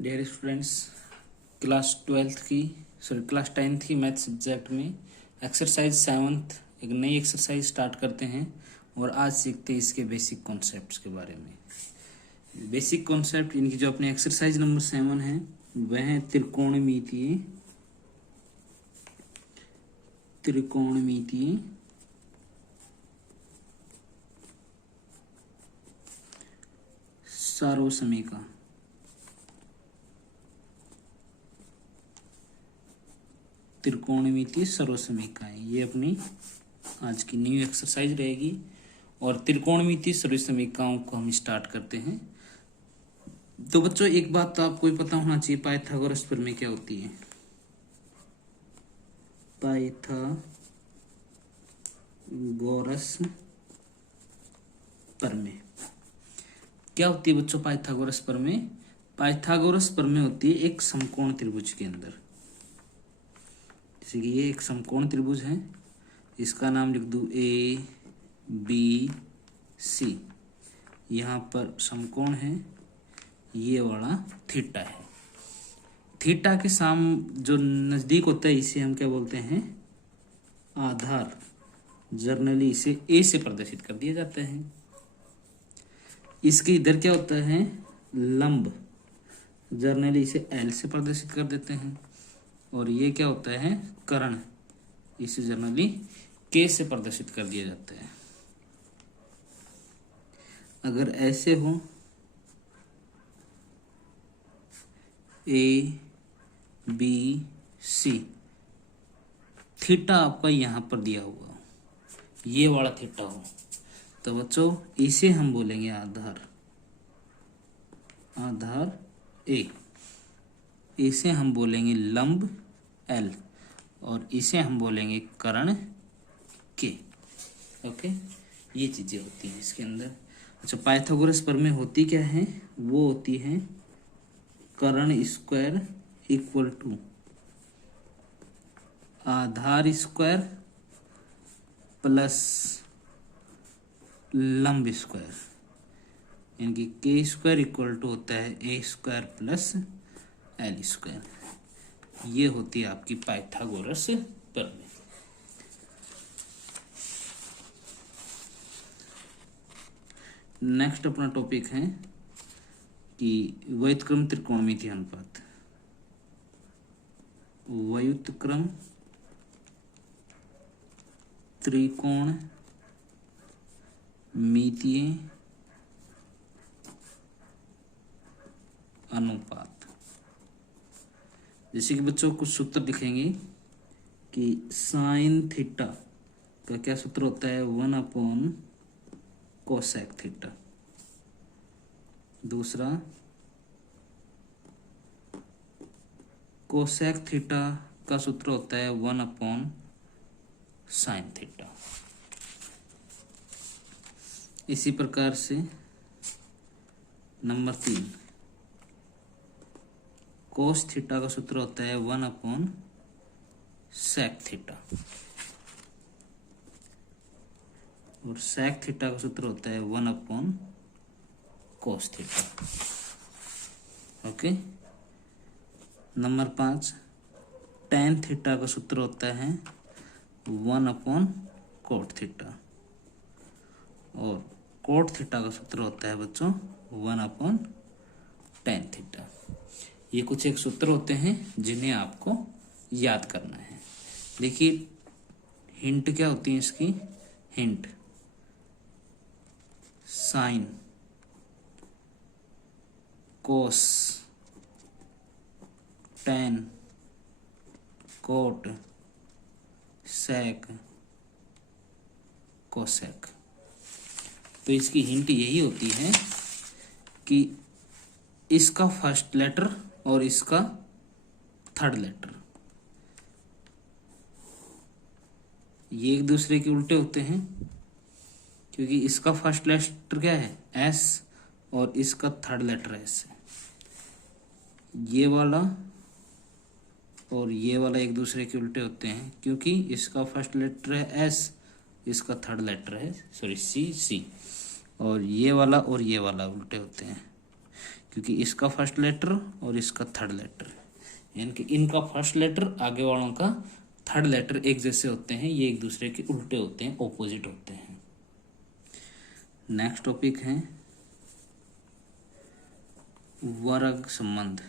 Dear students, class 10th की math subject में exercise 7th एक नई एक्सरसाइज स्टार्ट करते हैं और आज सीखते हैं इसके बेसिक कॉन्सेप्ट्स के बारे में। बेसिक कॉन्सेप्ट इनकी जो अपने एक्सरसाइज नंबर 7 है वह है त्रिकोणमितीय सार्वसमीका। त्रिकोणमितीय सर्वसमीकाएं ये अपनी आज की न्यू एक्सरसाइज रहेगी और त्रिकोणमितीय सर्वसमीकाओं को हम स्टार्ट करते हैं। तो बच्चों एक बात तो आपको ही पता होना चाहिए, पाइथागोरस प्रमेय क्या होती है। पाइथागोरस प्रमेय क्या होती है बच्चों? पाइथागोरस प्रमेय होती है एक समकोण त्रिभुज के अंदर। जैसे कि ये एक समकोण त्रिभुज है, इसका नाम लिख दूं ABC। यहाँ पर समकोण है, ये वाला थीटा है। थीटा के जो नजदीक होता है इसे हम क्या बोलते हैं? आधार। जर्नली इसे A से प्रदर्शित कर दिया जाता है। इसके इधर क्या होता है? लंब। जर्नली इसे L से प्रदर्शित कर देते हैं। और ये क्या होता है? कर्ण। इसे जनरली K से प्रदर्शित कर दिया जाता है। अगर ऐसे हो ABC, थीटा आपका यहां पर दिया हुआ, ये वाला थीटा हो, तो बच्चों इसे हम बोलेंगे आधार A। इसे हम बोलेंगे लंब L और इसे हम बोलेंगे कर्ण K। ओके, ये चीजें होती हैं इसके अंदर। अच्छा, पाइथागोरस प्रमेय होती क्या है? वो होती है कर्ण स्क्वायर इक्वल टू आधार स्क्वायर प्लस लंब स्क्वायर, यानी कि K स्क्वायर इक्वल टू होता है A square plus L square. ये होती है आपकी पाइथागोरस प्रमेय। नेक्स्ट अपना टॉपिक है कि व्युत्क्रम त्रिकोणमितीय अनुपात। व्युत्क्रम त्रिकोणमितीय अनुपात। जैसे कि बच्चों कुछ सूत्र लिखेंगे कि साइन थीटा का क्या सूत्र होता है? 1 कोसेक थीटा। दूसरा, कोसेक थीटा का सूत्र होता है 1 साइन थीटा। इसी प्रकार से नंबर 3, कोस थीटा का सूत्र होता है 1 सेक थीटा। और सेक थीटा का सूत्र होता है 1 cos theta. Okay. Number 5, tan theta का सूत्र होता है 1 कोट थीटा। और कोट थीटा का सूत्र होता है बच्चों 1 टेन थीटा। ये कुछ एक सूत्र होते हैं जिन्हें आपको याद करना है। देखिए हिंट क्या होती है इसकी? हिंट साइन, कोस, टेन, कोट, सेक, कोसेक। तो इसकी हिंट यही होती है कि इसका फर्स्ट लेटर और इसका थर्ड लेटर ये एक दूसरे के उल्टे होते हैं, क्योंकि इसका फर्स्ट लेटर क्या है? S और इसका थर्ड लेटर S है। ये वाला और ये वाला एक दूसरे के उल्टे होते हैं, क्योंकि इसका फर्स्ट लेटर है S, इसका थर्ड लेटर है C। और ये वाला उल्टे होते हैं, क्योंकि इसका फर्स्ट लेटर और इसका थर्ड लेटर, यानी कि इनका फर्स्ट लेटर आगे वालों का थर्ड लेटर एक जैसे होते हैं, ये एक दूसरे के उल्टे होते हैं, ऑपोजिट होते हैं। नेक्स्ट टॉपिक है वर्ग संबंध।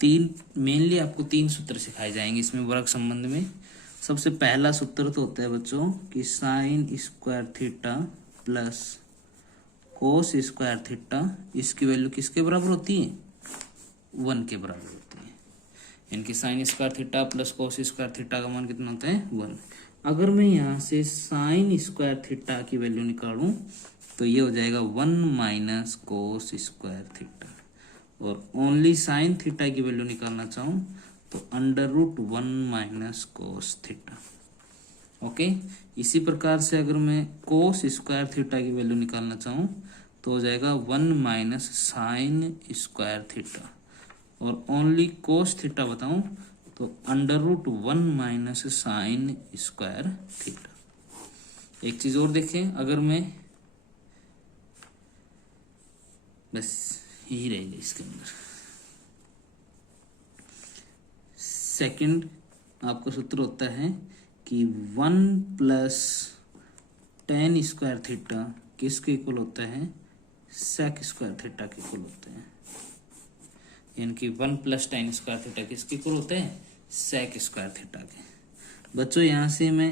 मेनली आपको 3 सूत्र सिखाए जाएंगे इसमें वर्ग संबंध में। सबसे पहला सूत्र तो होता है बच्चों कि sine square theta plus cos square theta, इसकी वैल्यू किसके बराबर होती है? 1 के बराबर होती है। यानी कि sine square theta plus cos square theta का मान कितना होता है? 1। अगर मैं यहाँ से साइन स्क्वायर थीटा की वैल्यू निकालूं तो ये हो जाएगा 1 माइनस कोस स्क्वायर थीटा, और ओनली साइन थीटा की वैल्यू निकालना चाहूं तो √1 माइनस कोस थीटा। ओके, इसी प्रकार से अगर मैं कोस स्क्वायर थीटा की वैल्यू निकालना चाहूं तो हो जाएगा 1 माइनस साइन स्क्वायर थीटा, और ओनली कोस थीटा बताऊं तो √1 माइनस साइन स्क्वायर थीटा। एक चीज और देखें, अगर मैं बस यही रहेगा इसके अंदर। सेकंड आपका सूत्र होता है कि 1 प्लस टेन स्क्वायर थीटा किसके इक्वल होता है? सेक स्क्वायर थीटा के इक्वल होते हैं। यानी कि 1 प्लस टेन स्क्वायर थीटा किसके इक्वल होते हैं? सेक स्क्वायर थीटा के। बच्चों यहाँ से मैं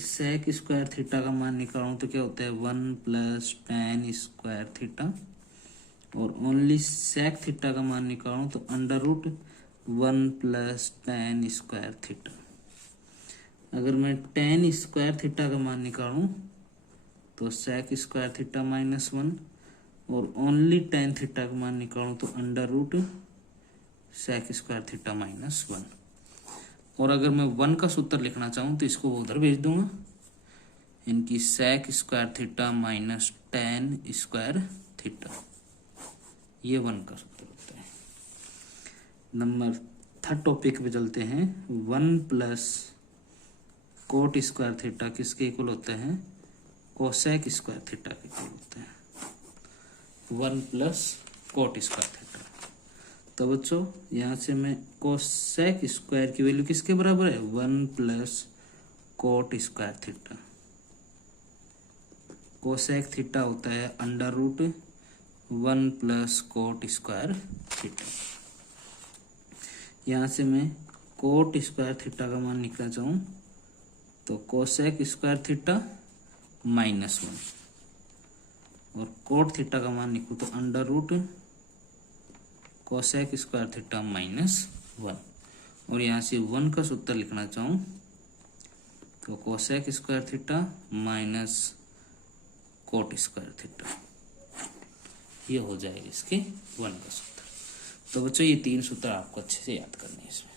सेक स्क्वायर थीटा का मान निकालूं तो क्या होता है? 1 प्लस टेन स्क्वायर थीटा, और ओनली सेक थीटा का मान निकालूं तो √1 प्लस टेन स्क्वायर थीटा। अगर मैं टेन स्क्वायर थीटा का मान निकालूं तो सेक स्क्वायर थीटा -1, और ओनली टेन थीटा का मान निकालूं तो √ सेक स्क्वायर थीटा -1। और अगर मैं 1 का सूत्र लिखना चाहूं तो इसको उधर भेज दूंगा, इनकी sec square theta minus ten square theta, ये 1 का सूत्र होता है। नंबर 3 टॉपिक पे चलते हैं। 1 प्लस कोट स्क्वायर थीटा किसके इक्वल होता है? कोसेक स्क्वायर थीटा के इक्वल होता है। 1 प्लस कोट स्क्वायर थीटा। तो बच्चों यहाँ से मैं कोसेक स्क्वायर की वैल्यू किसके बराबर है? 1 plus coat square theta. Cosec theta होता है √1 प्लस कोट स्क्वायर थीटा। यहाँ से मैं कोट स्क्वायर थीटा का मान निकालना चाहूँ तो कोसेक स्क्वायर थीटा -1, और कोट थीटा का मान निकालूँ तो √ कोसेक स्क्वायर थीटा -1, और यहाँ से 1 का सूत्र लिखना चाहूँ तो cosec square theta minus cot square theta, ये हो जाएगा इसके 1 का सूत्र। तो बच्चों ये 3 सूत्र आपको अच्छे से याद करने हैं इसमें।